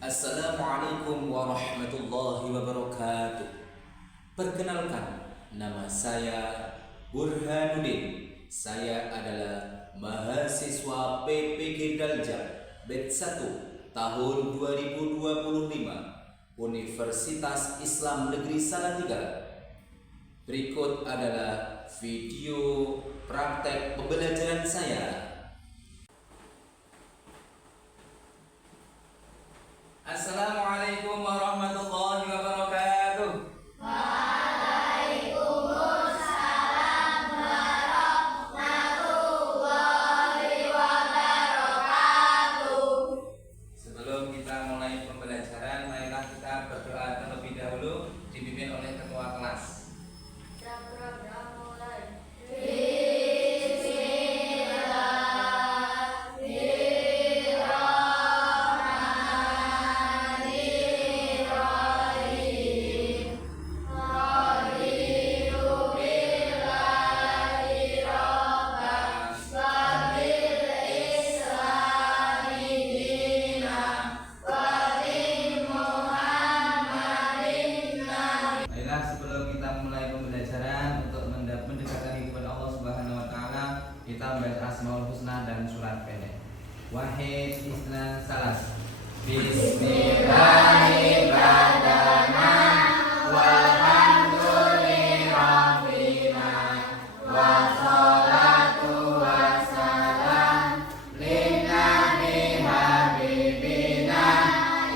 Assalamualaikum warahmatullahi wabarakatuh. Perkenalkan, nama saya Burhanuddin. Saya adalah mahasiswa PPG Daljar batch 1 tahun 2025 Universitas Islam Negeri Salatiga. Berikut adalah video praktek pembelajaran saya. Assalamualaikum warahmatullahi wabarakatuh. Waalaikumsalam warahmatullahi wabarakatuh. Sebelum kita mulai pembelajaran, marilah kita berdoa terlebih dahulu dipimpin oleh ketua kelas. Sebelum kita mulai pembelajaran untuk mendekatkan diri kepada Allah Subhanahu wa taala, kita membaca Asmaul Husna dan surat pendek. Wahid Isnan Salas. Bismillahirrahmanirrahim. Walhamdulillahirabbil wassalatu wassalam linnabi habibina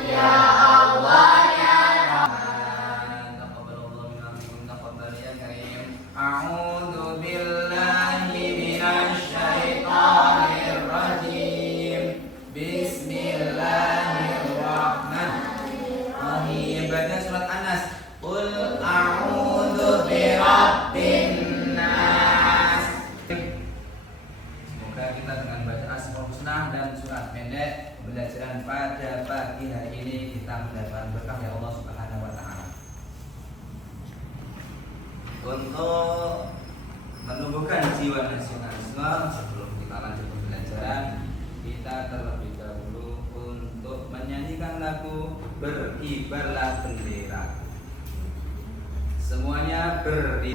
ya Allah ya Rahman. Taqabbalallahu minna minkum taqabbal ya karim. A'udzu billahi minasy syaithanir rajim. Bismillahirrahmanirrahim. Baca surat An-Nas. Qul a'udzu birabbin nas. Semoga kita dengan baca Asmaul Husna dan surat pendek pembelajaran pada pagi hari ini kita mendapatkan berkah ya Allah Subhanahu wa taala. Untuk menumbuhkan jiwa nasionalisme, sebelum kita lanjut pembelajaran, kita terlebih dahulu untuk menyanyikan lagu Berkibarlah Bendera. Semuanya berdiri.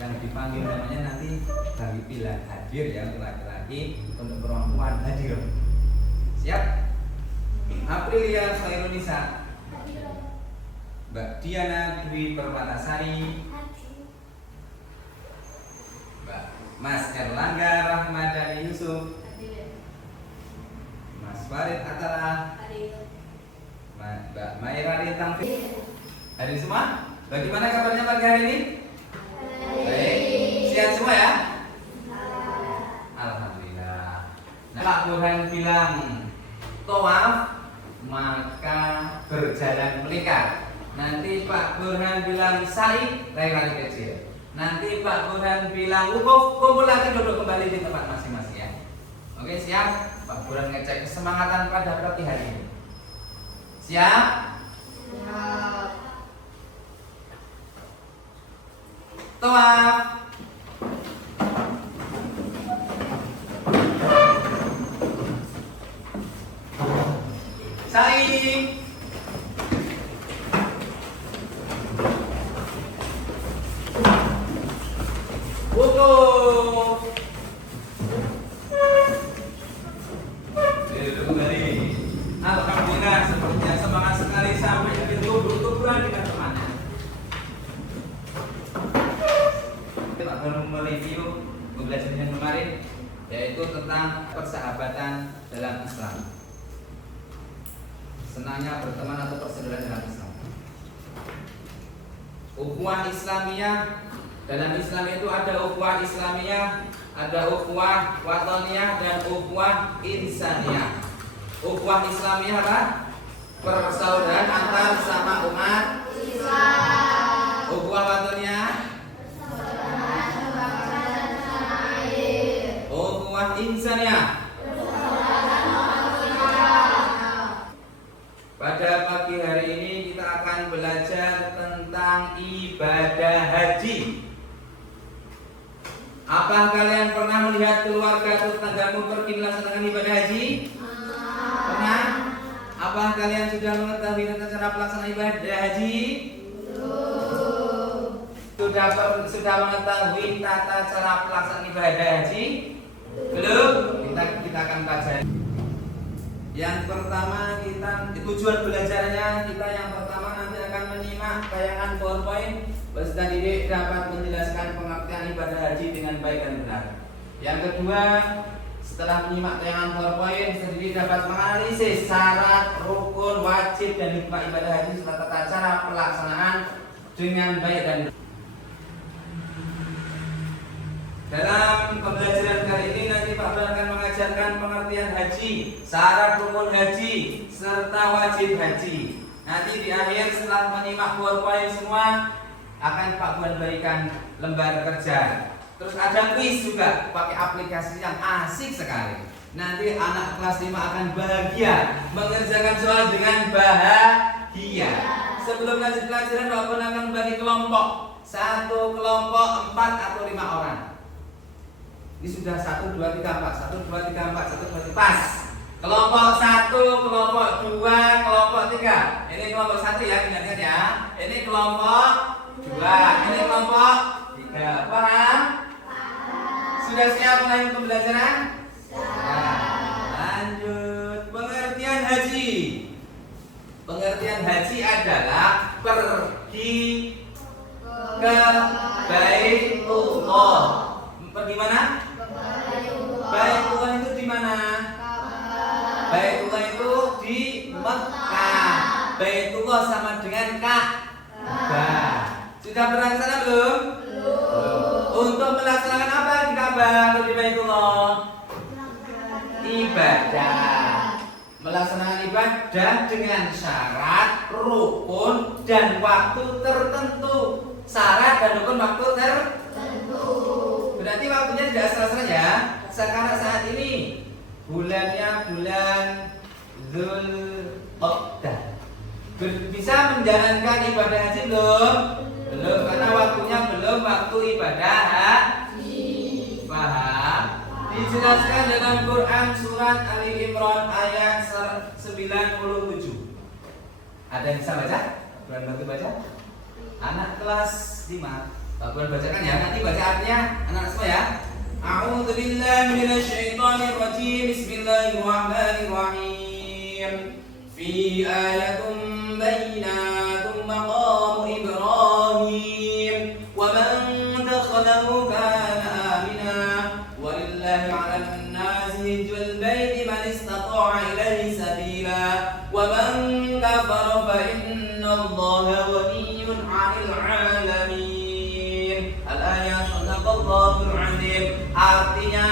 Yang dipanggil namanya nanti bagi pilihan hadir ya, untuk laki-laki, untuk perempuan hadir. Siap? Aprilia Khairunisa, Mbak Diana Dwi Permatasari, Mbak Mas Erlangga Rahmadani Yusuf, Mas Farid Atala, Mbak Maira Rintang. Hadir semua? Bagaimana kabarnya pagi hari ini? Baik, sehat semua ya? Alhamdulillah. Nah, Pak Burhan bilang tawaf, maka berjalan melingkar. Nanti Pak Burhan bilang sa'i, lari kecil. Nanti Pak Burhan bilang wukuf, kumpul lagi, duduk kembali di tempat masing-masing ya. Oke, siap? Pak Burhan ngecek kesemangatan pada pagi hari ini. Siap? Siap. Tawaf. Sa'i. Wukuf. Duduk kembali. Alhamdulillah, sepertinya semangat sekali sampai ke tubuh-tubuhan dengan temannya. Kita baru mereview pembelajaran yang kemarin, yaitu tentang persahabatan dalam Islam. Senangnya berteman atau persaudaraan dalam Islam. Ukhuwah Islamiyah, dalam Islam itu ada ukhuwah Islamiyah, ada ukhuwah wataniyah dan ukhuwah insaniyah. Ukhuwah Islamiyah apa? Persaudaraan antar sama umat Islam. tentang ibadah haji. Apa kalian pernah melihat keluarga atau tetanggamu pergi melaksanakan ibadah haji? Pernah? Apa kalian sudah mengetahui tentang cara pelaksanaan ibadah haji? Sudah mengetahui tata cara pelaksanaan ibadah haji? Belum? Kita akan pelajari. Yang pertama tujuan belajarnya kita yang pertama nanti akan menyimak tayangan PowerPoint. Peserta didik dapat menjelaskan pengertian ibadah haji dengan baik dan benar. Yang kedua, setelah menyimak tayangan PowerPoint, peserta didik dapat menganalisis syarat, rukun, wajib dan hikmah ibadah haji serta tata cara pelaksanaan dengan baik dan benar. Dalam pembelajaran kali ini nanti Pak Bro akan mengajarkan pengertian haji, syarat rukun haji, serta wajib haji. Nanti di akhir setelah menyimak PowerPoint semua akan Pak Buan berikan lembar kerja. Terus ada kuis juga pakai aplikasi yang asik sekali. Nanti anak kelas 5 akan bahagia mengerjakan soal dengan bahagia. Sebelum lanjut pelajaran Pak Buan akan membagi kelompok. Satu kelompok 4 atau 5 orang. Ini sudah 1, 2, 3, 4 1, 2, 3, 4 1, 2, 3 pas. Kelompok 1, kelompok 2, kelompok 3. Ini kelompok 1 ya, ingat ya. Ini kelompok 2, ini kelompok 3. Paham? Sudah siap mulai pembelajaran? Lanjut. Pengertian haji. Pengertian haji adalah pergi ke Baitullah. Pergi mana? Baitullah itu di mana? Baitullah itu di Mekah. Baitullah sama dengan Ka'bah. Sudah pernah ke sana belum? Belum. Untuk melaksanakan apa di Ka'bah atau di Baitullah? Ibadah. Melaksanakan ibadah dengan syarat, rukun dan waktu tertentu. Syarat dan rukun waktu tertentu. Berarti waktunya tidak asal-asalan ya. Sekarang saat ini bulannya bulan Dzulqa'dah. Bisa menjalankan ibadah haji belum? Belum, karena waktunya belum waktu ibadah haji. Paham? Dijelaskan dalam Quran surat Ali Imran ayat 97. Ada yang bisa baca? Bulan bantu baca? Anak kelas 5. Pak Buan bacakan ya, nanti baca artinya anak semua ya. A'udzu billahi minasyaitonir rajim. Bismillahirrahmanirrahim. Fi ayatin bayyinatin maqamu Ibrahim wa man dakhalahu kana amina walillahi 'alan nasi hajjul baiti man istata'a ilaihi sabila wa man kafara fa innallaha ghaniyyun 'anil 'alamin. Al-ayat Sadaqallahul 'azim. Artinya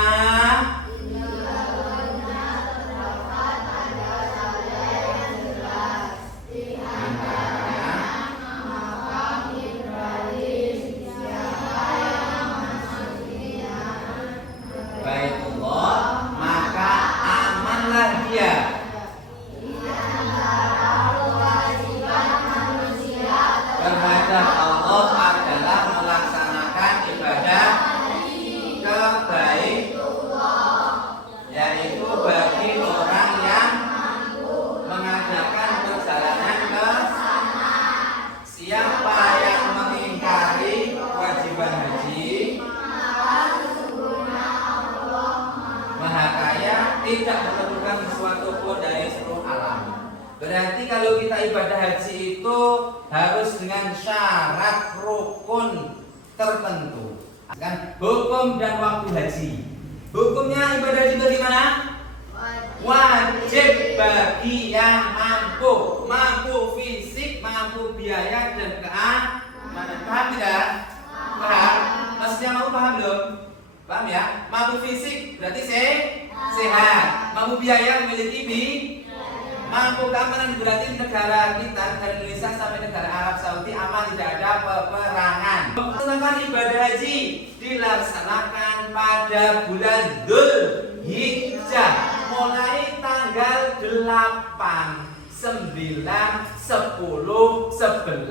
tidak memerlukan sesuatu pun dari seluruh alam. Berarti kalau kita ibadah haji itu harus dengan syarat rukun tertentu. Kan hukum dan waktu haji. Hukumnya ibadah haji bagaimana? Wajib bagi yang mampu, mampu fisik, mampu biaya dan keamanan. Paham tidak? Paham? Maksudnya mampu paham belum? Paham ya? Mampu fisik berarti sehat. Mampu biaya memiliki mampu keamanan berarti negara kita, negara Indonesia sampai negara Arab Saudi aman, tidak ada peperangan. Melaksanakan ibadah haji dilaksanakan pada bulan Dzulhijjah mulai tanggal 8, 9, 10, 10, 11,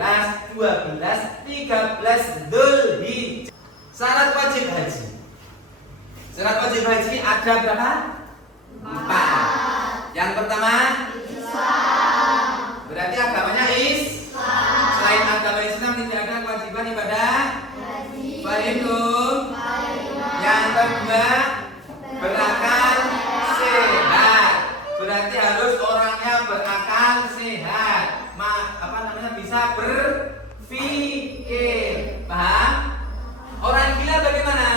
12, 13 Dzulhijjah. Syarat wajib haji. Syarat wajib haji ada berapa? 4. Yang pertama, Islam. berarti agamanya Islam. Selain agama Islam tidak ada kewajiban ibadah Haji. Fahimtum? Yang kedua, berakal sehat. Berarti harus orangnya berakal sehat. Bisa berpikir. Paham? Orang gila bagaimana?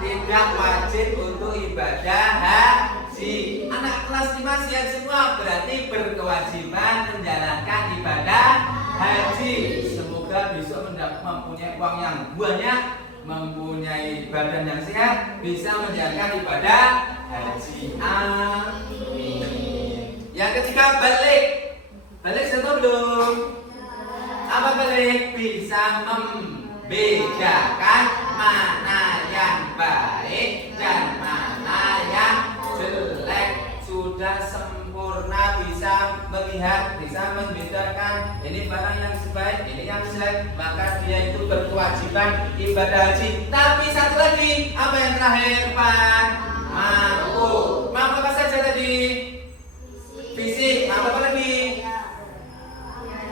Tidak wajib untuk ibadah haji. Anak kelas 5 siap semua, berarti berkewajiban menjalankan ibadah haji. Semoga besok mempunyai uang yang banyak, mempunyai badan yang sehat, bisa menjalankan ibadah haji. Amin. Yang ketiga, balik. Balik sudah belum? Apa balik? Bisa membedakan mana yang baik dan mana yang jelek. Sudah sempurna bisa melihat, bisa membedakan ini barang yang sebaik, ini yang jelek, maka dia itu berkewajiban ibadah haji. Tapi satu lagi, apa yang terakhir, Pak? Mampu. Mampu apa saja tadi? Fisik. Mampu apa lagi?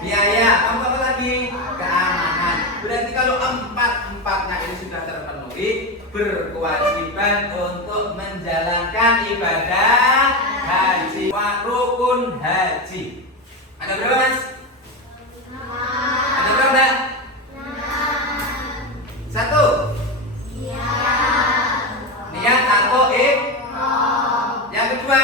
Biaya. Mampu apa lagi? Keamanan. Berarti kalau empatnya ini sudah terpenuhi, berkewajiban untuk menjalankan ibadah haji. Rukun haji. Ada berapa, Mas? Ada berapa, Mbak? 1. Niat atau Yang kedua,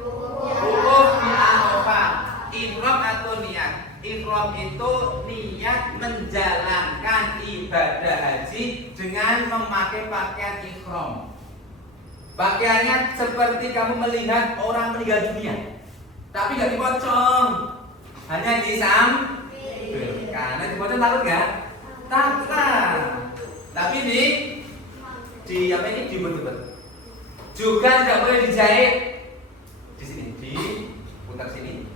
wukuf di Arafah. Ihram atau niat. Ihram itu niat menjalankan ibadah haji dengan memakai pakaian ihram. Pakaiannya seperti kamu melihat orang meninggal dunia, tapi nggak dipocong, hanya disamping. Karena dipocong takut nggak? Takut. Tapi di apa ini dibet-bet. Juga tidak boleh dijahit. Di sini, putar sini,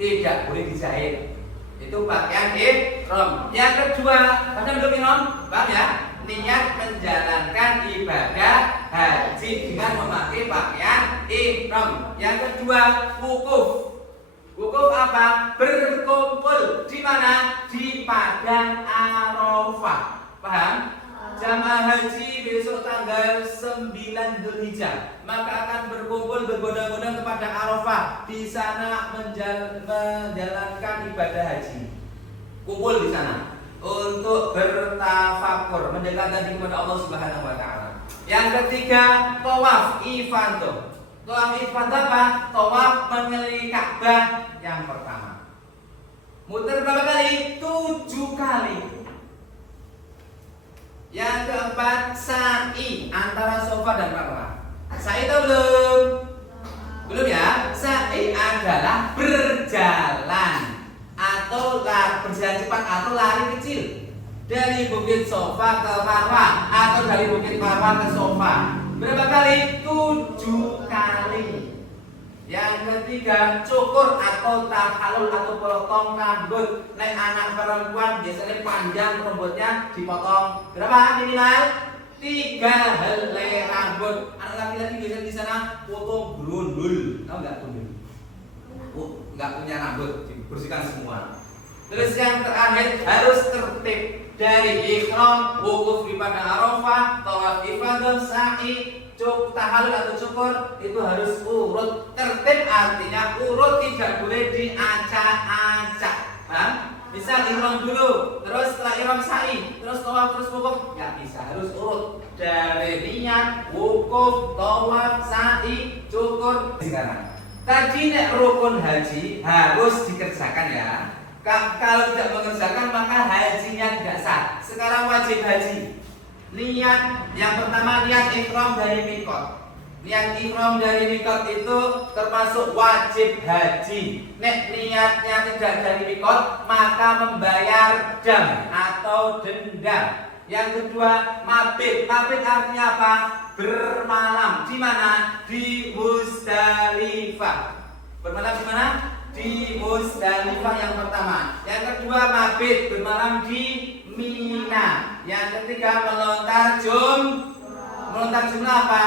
tidak boleh dijahit. Itu pakaian ihram. Yang kedua, pada belum ihram, paham ya? Niat menjalankan ibadah haji dengan memakai pakaian ihram. Yang kedua, wukuf. Wukuf apa? Berkumpul di mana? Di padang Arafah. Paham? Jamaah haji besok tanggal 9 Dzulhijjah, maka akan berkumpul berbondong-bondong kepada Arafah. Di sana menjalankan ibadah haji. Kumpul di sana untuk bertafakur, mendekatkan diri kepada Allah Subhanahu wa taala. Yang ketiga, tawaf ifadah. Tawaf ifadah apa? Tawaf mengelilingi Ka'bah yang pertama. Muter berapa kali? 7 kali. Yang keempat, sa'i antara sofa dan marwah. Sa'i tahu belum? Belum ya? Sa'i adalah berjalan atau berjalan cepat atau lari kecil dari bukit sofa ke marwah atau dari bukit marwah ke sofa. Berapa kali? 7 kali. Yang ketiga, cukur atau tahalul atau potong rambut. Nek anak perempuan biasanya panjang rambutnya dipotong. Berapa minimal? 3 helai rambut. Anak laki-laki biasanya di sana potong grundul. Tahu nggak grundul? Nggak punya rambut, dibersihkan semua. Terus yang terakhir harus tertib dari ihram, wukuf di padang Arafah, tawaf ifadah, sa'i, tahalul atau cukur itu harus urut. Tertib artinya urut, tidak boleh diacak-acak. Paham? Misal ihram dulu, terus setelah ihram sa'i, terus tawaf, terus wukuf, nggak bisa, harus urut dari niat, wukuf, tawaf, sa'i, cukur. Sekarang tadi nek rukun haji harus dikerjakan ya. Kalau tidak mengerjakan maka hajinya tidak sah. Sekarang wajib haji. Niat yang pertama, niat ihram dari mikot. Niat ihram dari mikot itu termasuk wajib haji. Nek niatnya tidak dari mikot maka membayar dam atau denda. Yang kedua, mabit. Mabit artinya apa? Bermalam. Di mana? Di Musdalifah. Bermalam di mana? di Musdalifah yang pertama. Yang kedua mabit, bermalam di Mina. Yang ketiga melontar jumlah apa?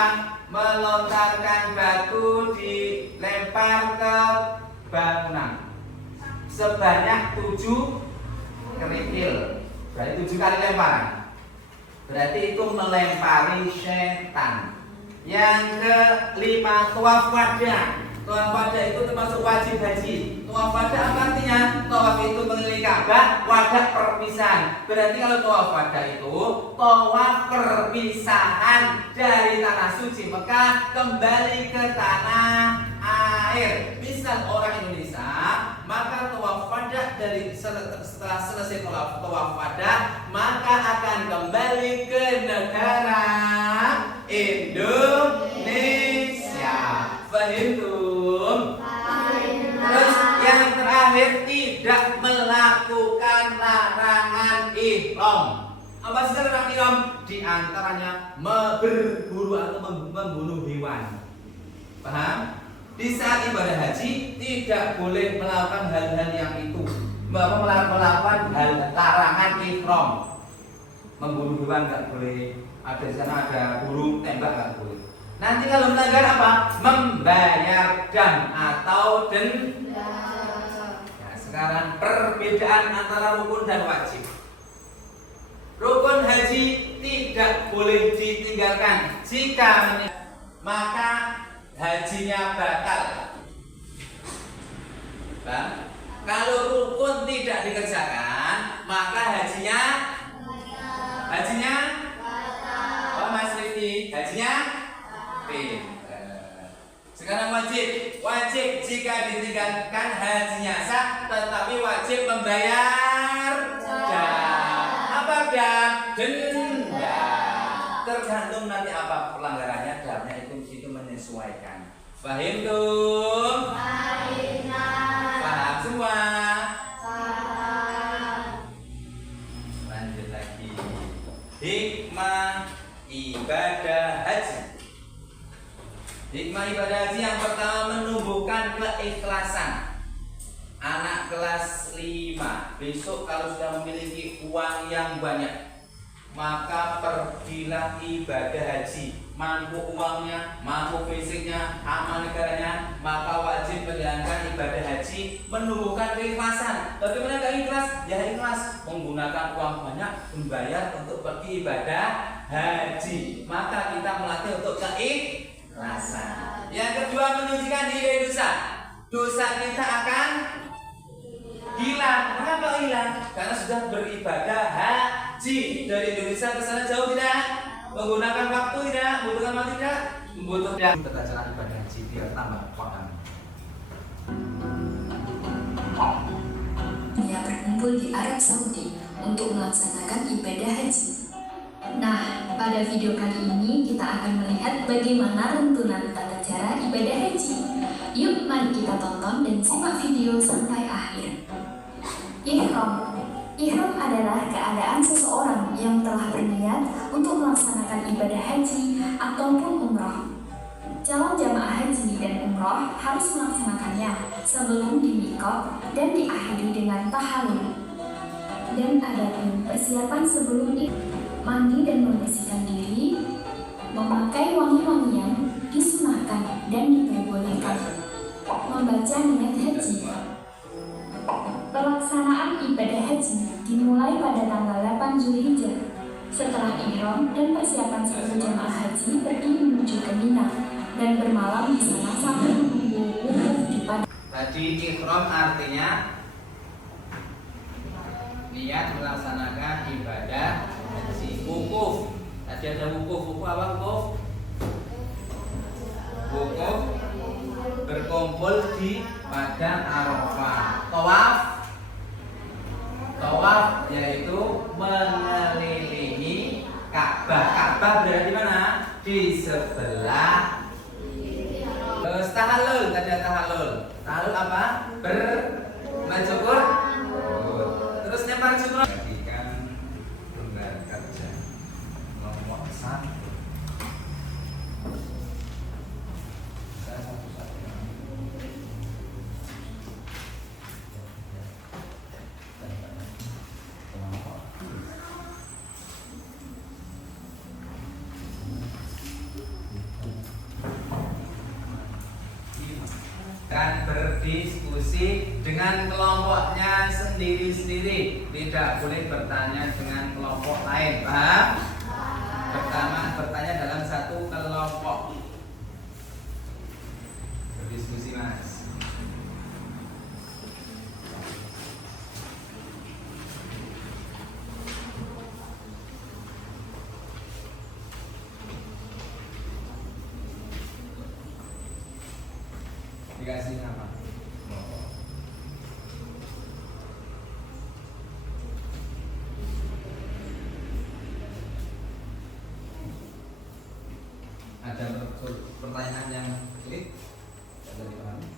Melontarkan batu dilempar ke bangunan sebanyak 7 kerikil. Berarti 7 kali lemparan. Berarti itu melempari setan. Yang kelima tawaf wadah. Tawaf wadah itu termasuk wajib haji. Tawaf wadah apa artinya? Tawaf itu mengelilingi Ka'bah, wadah perpisahan. Berarti kalau tawaf wadah itu tawaf perpisahan dari tanah suci Mekah kembali ke tanah air. Misal orang Indonesia, maka tawaf wadah dari setelah selesai tawaf wadah, maka akan kembali ke negara Indonesia. Fahim? Terus yang terakhir tidak melakukan larangan ihram. Apa sih larangan ihram? Di antaranya berburu atau membunuh hewan. Paham? Di saat ibadah haji tidak boleh melakukan hal-hal yang itu. Melakukan hal larangan ihram. Membunuh hewan nggak boleh. Ada di sana ada burung tembak nggak boleh. Nanti kalau melanggar apa? Membayar dam atau denda. Nah, sekarang perbedaan antara rukun dan wajib. Rukun haji tidak boleh ditinggalkan. Jika maka hajinya batal. Bang, kalau rukun tidak dikerjakan, maka hajinya oh Mas Rifki, hajinya sekarang wajib jika ditinggalkan hajinya sah, tetapi wajib membayar apa denda. Tergantung nanti apa pelanggarannya, damnya itu menyesuaikan. Paham tuh? Paham semua? Lanjut lagi. Hikmah ibadah haji. Hikmah ibadah haji yang pertama menumbuhkan keikhlasan. Anak kelas 5 besok kalau sudah memiliki uang yang banyak, maka pergilah ibadah haji. Mampu uangnya, mampu fisiknya, aman negaranya, maka wajib menjalankan ibadah haji, menumbuhkan keikhlasan. Bagaimana gak ikhlas? Ya ikhlas, menggunakan uang banyak membayar untuk pergi ibadah haji. Maka kita melatih untuk keikhlasan. Yang kedua menyucikan diri dari dosa. Dosa kita akan hilang. Kenapa hilang? Karena sudah beribadah haji. Dari Indonesia ke sana jauh tidak? Menggunakan waktu tidak? Membutuhkan waktu tidak? Membutuhkan tata cara ibadah haji biar tambah paham. Yang berkumpul di Arab Saudi untuk melaksanakan ibadah haji. Nah, pada video kali ini kita akan melihat bagaimana runtunan tata cara ibadah haji. Yuk, mari kita tonton dan simak video sampai akhir. Ihram. Ihram adalah keadaan seseorang yang telah berniat untuk melaksanakan ibadah haji ataupun umrah. Calon jamaah haji dan umrah harus melaksanakannya sebelum dimikot dan diakhiri dengan tahallul. Dan ada pun persiapan sebelum itu, mandi dan membersihkan diri, memakai wangi-wangian disunahkan dan diperbolehkan, membaca niat haji. Pelaksanaan ibadah haji dimulai pada tanggal 8 Zulhijjah. Setelah ihram dan persiapan seluruh jamaah haji pergi menuju ke Mina dan bermalam di sana sampai menunggu wukuf di padang. Tadi ihram artinya niat melaksanakan ibadah haji. Wukuf. Tadi ada wukuf. Wukuf apa wukuf? Wukuf berkumpul di padang Arafah. Tawaf yaitu mengelilingi Ka'bah. Ka'bah berada di mana? Di sebelah. Tahallul, tadi ada tahallul. Tahallul apa? Bermencukur. Terus lempar jumroh. Jadikan lembar kerja nomor 1. berdiskusi dengan kelompoknya sendiri-sendiri. Tidak boleh bertanya dengan kelompok lain. Paham? Pertama, bertanya dalam satu kelompok. Berdiskusi, Mas. Dikasih nama. Ada pertanyaan yang klik? Ada dipahami?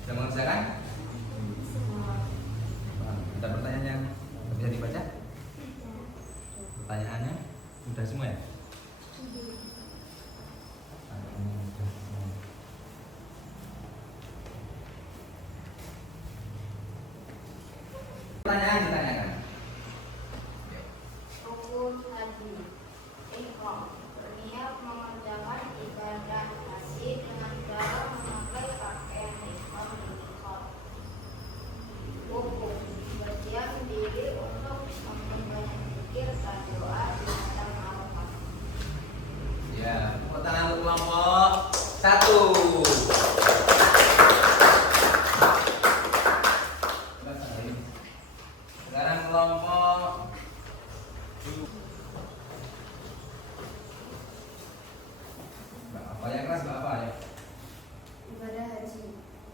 Sudah mengerjakan? Ada pertanyaan yang bisa dibaca? Pertanyaannya sudah semua ya? Pertanyaan ditanyakan. Rukun haji. Ihram. Berniat mengerjakan ibadah haji dengan cara memakai pakaian ihram di miqat. Hukum. Berdiam diri untuk memperbanyak zikir dan doa di padang Arafah. Ya, tepuk tangan untuk kelompok 1. Sekarang kelompok 2. Mbak apa yang keras, Mbak apa ya? Ibadah haji.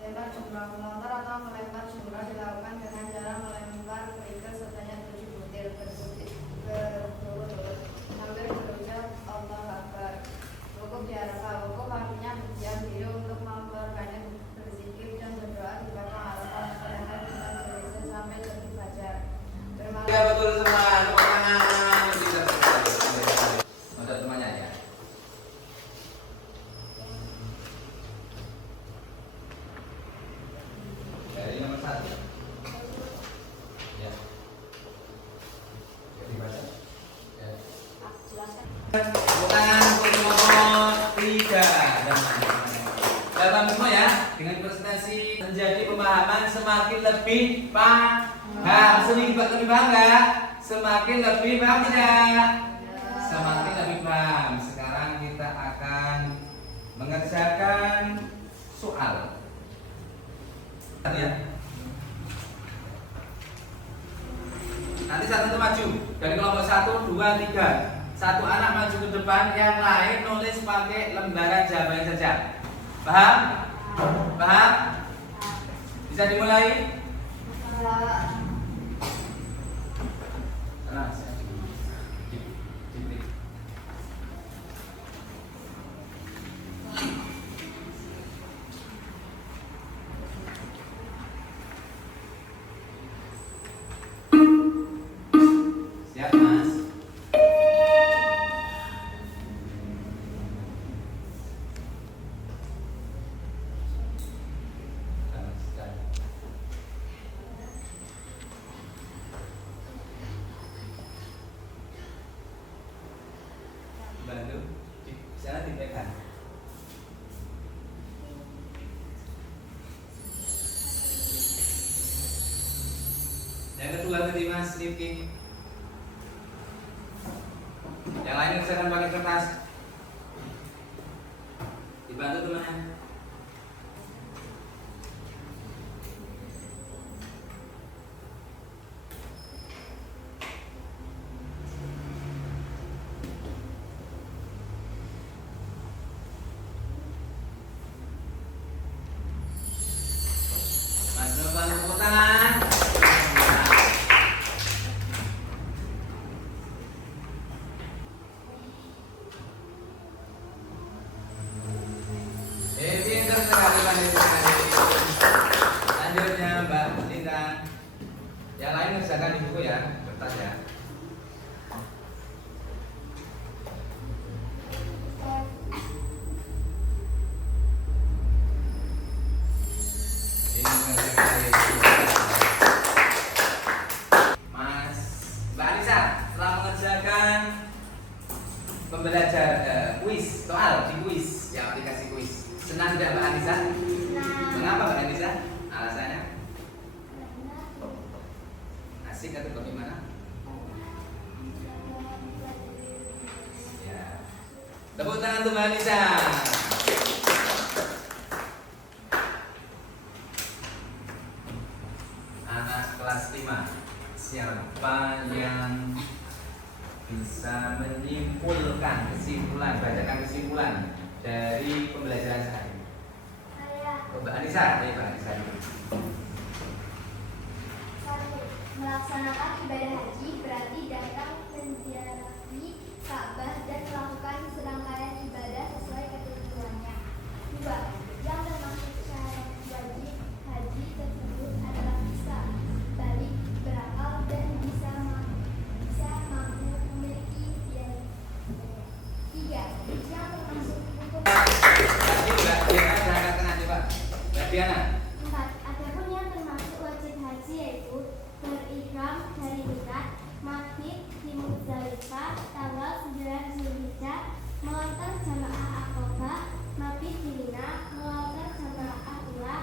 Lempar jumrah. Melontar atau melempar jumrah dilakukan dengan cara melempar kerikil sebanyak 7 butir berturut-turut sambil berucap Allahu Akbar. Wukuf di Arafah. Wukuf artinya berdiam diri untuk memperbanyak berzikir dan berdoa di padang Arafah sedangkan kita berzikir sampai terbit fajar. Ya betul semua, tepuk tangan. Bisa selesai. Ada temannya ya. Dari nomor 1. Ya. Jadi baca. Ya. Jelaskan. Tepuk tangan untuk kelompok 3 dan dalam semua ya, dengan presentasi menjadi pemahaman semakin lebih paham. Sedikit lebih paham nggak? Semakin lebih paham tidak? Semakin lebih paham. Sekarang kita akan mengerjakan soal. Ya. Nanti satu maju dari kelompok 1, 2, 3. Satu anak maju ke depan, yang lain nulis pakai lembaran jawabannya saja. Paham? Paham? Bisa dimulai? Nah, siap, Mas. Bantu di sana dipegang. Yang kedua tadi Mas Rifki. Yang lain kerjakan pakai kertas. Dibantu teman. Mas Nurban tepuk tangan. Pinter sekali Pak. Lanjutnya Mbak Linda. Yang lain kerjakan di buku ya, kertas ya. Mas Mbak Anissa telah mengerjakan pembelajaran kuis soal singkat itu bagaimana? Ya. Tepuk tangan untuk Mbak Anissa. Anak kelas 5. Siapa yang bisa menyimpulkan kesimpulan, bacakan kesimpulan dari pembelajaran saya? Mbak Anissa, Mbak Anissa. Melaksanakan ibadah haji berarti datang menziarahi Ka'bah dan melakukan serangkaian ibadah sesuai ketentuannya. 2. Yang termasuk syarat wajib haji tersebut adalah bisa balik berakal dan bisa mampu memiliki biaya. 3. Yang termasuk hukum. Tadi Mbak Diana saya katakan aja Pak. Mbak Diana. 4. Adapun yang termasuk wajib haji yaitu berihram dari miqat, mabit di Muzdalifah tanggal 9 Zulhijjah, melontar jamaah Aqabah, mabit di Mina, melontar jamaah Ula,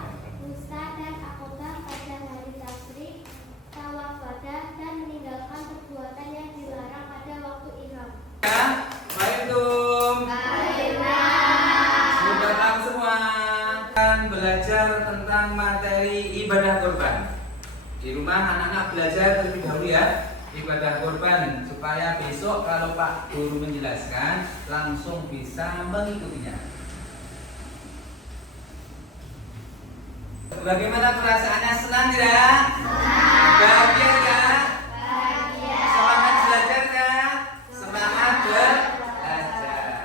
Wusta dan Aqabah pada hari tasyrik, tawaf wadah dan meninggalkan perbuatan yang dilarang pada waktu ihram. Ya, Waalaikum. Sudah paham semua. Akan belajar tentang materi ibadah kurban. Di rumah anak-anak belajar terlebih dahulu ya ibadah kurban supaya besok kalau Pak Guru menjelaskan langsung bisa mengikutinya. Bagaimana perasaannya, senang tidak? Bahagia tidak? Semangat belajar tidak? Semangat belajar.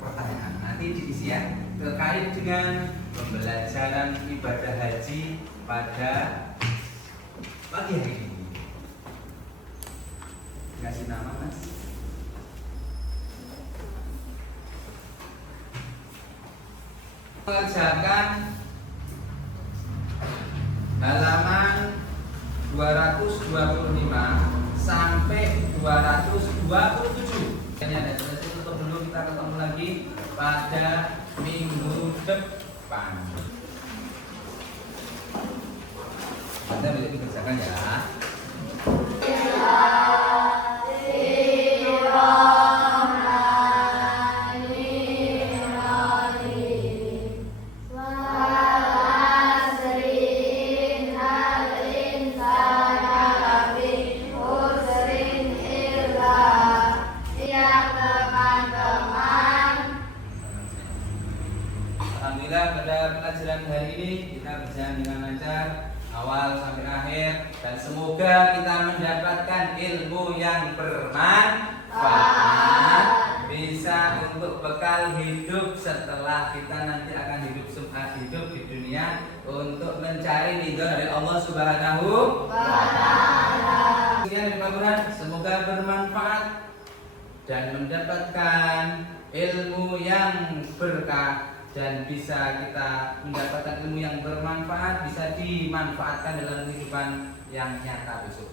Pertanyaan nanti diisi ya terkait dengan pembelajaran ibadah haji pada pagi hari ini. Kasih nama Mas. Mengerjakan halaman 225 sampai 227. Ini ada selesai tutup dulu, kita ketemu lagi pada minggu depan. Anda bisa dikerjakan ya. Alhamdulillah pada pelajaran hari ini kita berjalan dengan lancar awal sampai akhir dan semoga kita mendapatkan ilmu yang bermanfaat, bisa untuk bekal hidup setelah kita nanti akan hidup di dunia untuk mencari ridho dari Allah Subhanahu wa Ta'ala. Sekian dari Pak, semoga bermanfaat dan mendapatkan ilmu yang berkah dan bisa kita mendapatkan ilmu yang bermanfaat, bisa dimanfaatkan dalam kehidupan yang nyata besok.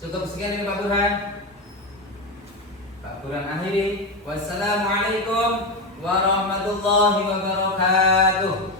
Cukup sekian dari Pak Burhan. Pak Burhan akhiri. Wassalamualaikum warahmatullahi wabarakatuh.